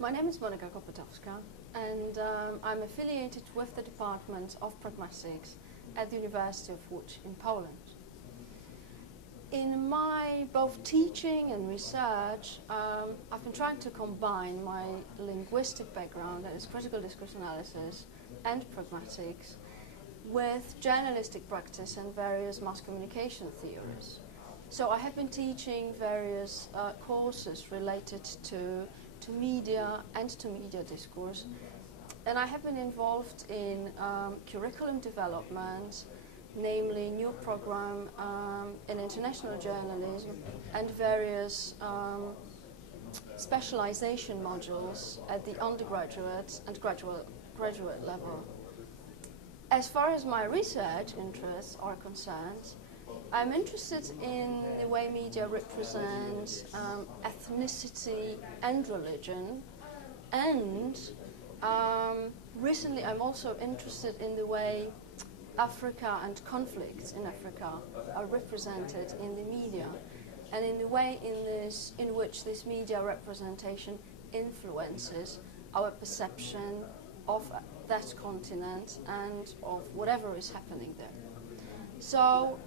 My name is Monika Kopytowska, and I'm affiliated with the Department of Pragmatics at the University of Łódź in Poland. In my both teaching and research, I've been trying to combine my linguistic background, that is critical discourse analysis and pragmatics, with journalistic practice and various mass communication theories. So I have been teaching various courses related to media and to media discourse, and I have been involved in curriculum development, namely new program in international journalism and various specialization modules at the undergraduate and graduate level. As far as my research interests are concerned, I'm interested in the way media represent ethnicity and religion, and recently I'm also interested in the way Africa and conflicts in Africa are represented in the media, and in the way in which this media representation influences our perception of that continent and of whatever is happening there. So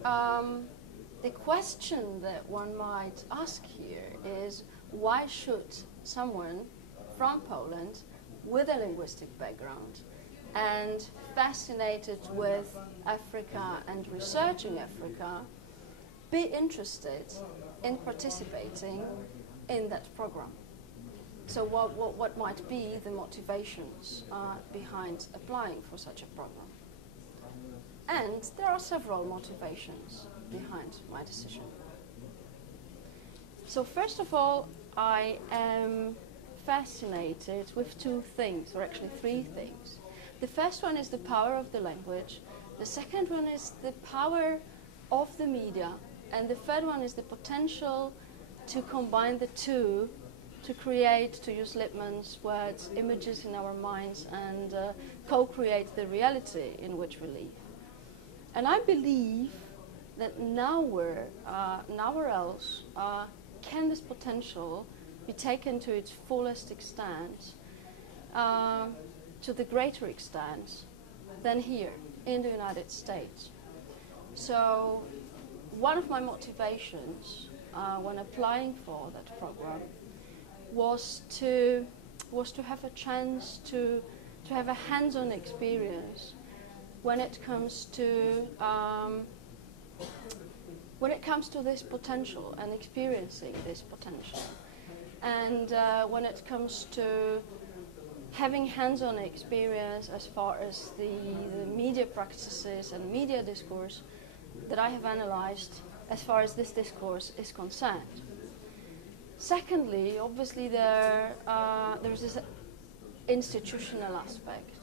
the question that one might ask here is, why should someone from Poland with a linguistic background and fascinated with Africa and researching Africa be interested in participating in that program? So what might be the motivations behind applying for such a program? And there are several motivations behind my decision. So first of all, I am fascinated with two things, or actually three things. The first one is the power of the language, the second one is the power of the media, and the third one is the potential to combine the two to create, to use Lippmann's words, images in our minds and co-create the reality in which we live. And I believe that nowhere else can this potential be taken to its fullest extent, to the greater extent than here in the United States. So one of my motivations when applying for that program was to have a chance to have a hands-on experience when it comes to this potential and experiencing this potential, and when it comes to having hands-on experience as far as the media practices and media discourse that I have analyzed as far as this discourse is concerned. Secondly, obviously there's this institutional aspect.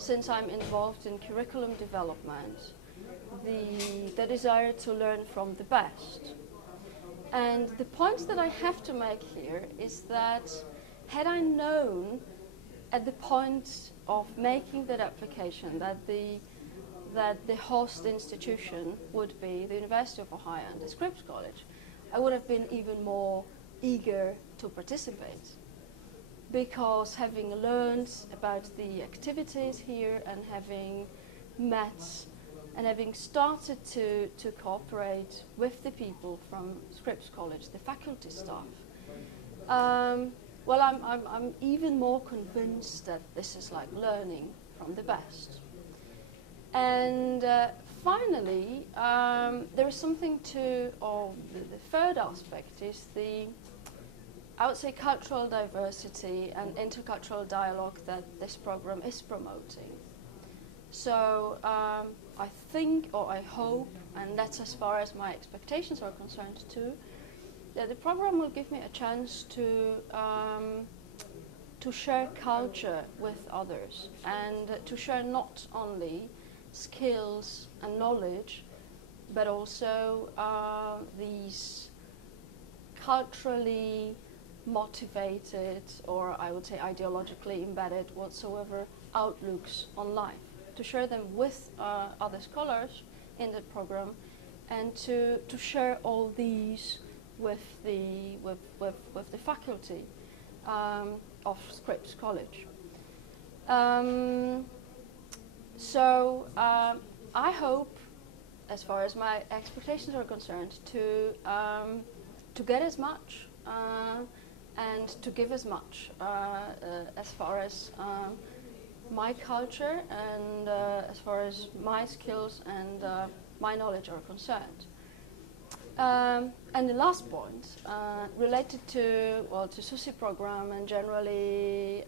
Since I'm involved in curriculum development, the desire to learn from the best. And the point that I have to make here is that had I known at the point of making that application that the host institution would be the University of Ohio and the Scripps College, I would have been even more eager to participate. Because having learned about the activities here and having met and having started to cooperate with the people from Scripps College, the faculty staff, well, I'm even more convinced that this is like learning from the best. And finally, there is something the third aspect is I would say cultural diversity and intercultural dialogue that this program is promoting. So I think, or I hope, and that's as far as my expectations are concerned too, that the program will give me a chance to share culture with others and to share not only skills and knowledge, but also these culturally motivated, or I would say ideologically embedded whatsoever, outlooks on life, to share them with other scholars in the program, and to share all these with the faculty. of Scripps College. I hope, as far as my expectations are concerned, to get as much and to give as much as far as my culture and as far as my skills and my knowledge are concerned. And the last point, related to SUSI program and generally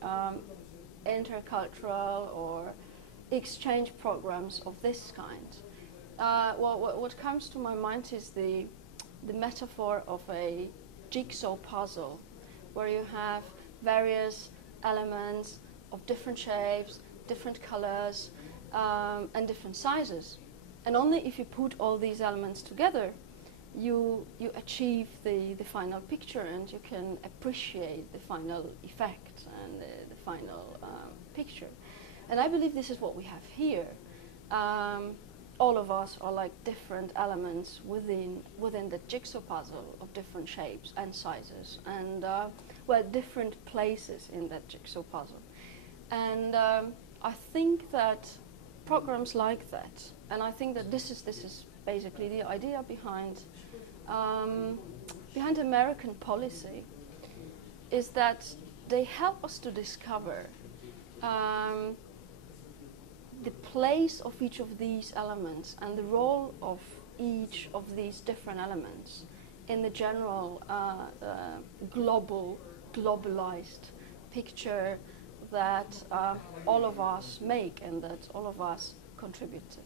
intercultural or exchange programs of this kind. What comes to my mind is the metaphor of a jigsaw puzzle, where you have various elements of different shapes, different colors, and different sizes. And only if you put all these elements together, you achieve the final picture, and you can appreciate the final effect and the final picture. And I believe this is what we have here. All of us are like different elements within the jigsaw puzzle of different shapes and sizes, and different places in that jigsaw puzzle. And I think that programs like that, and I think that this is basically the idea behind American policy, is that they help us to discover the place of each of these elements and the role of each of these different elements in the general globalized picture that all of us make and that all of us contribute to.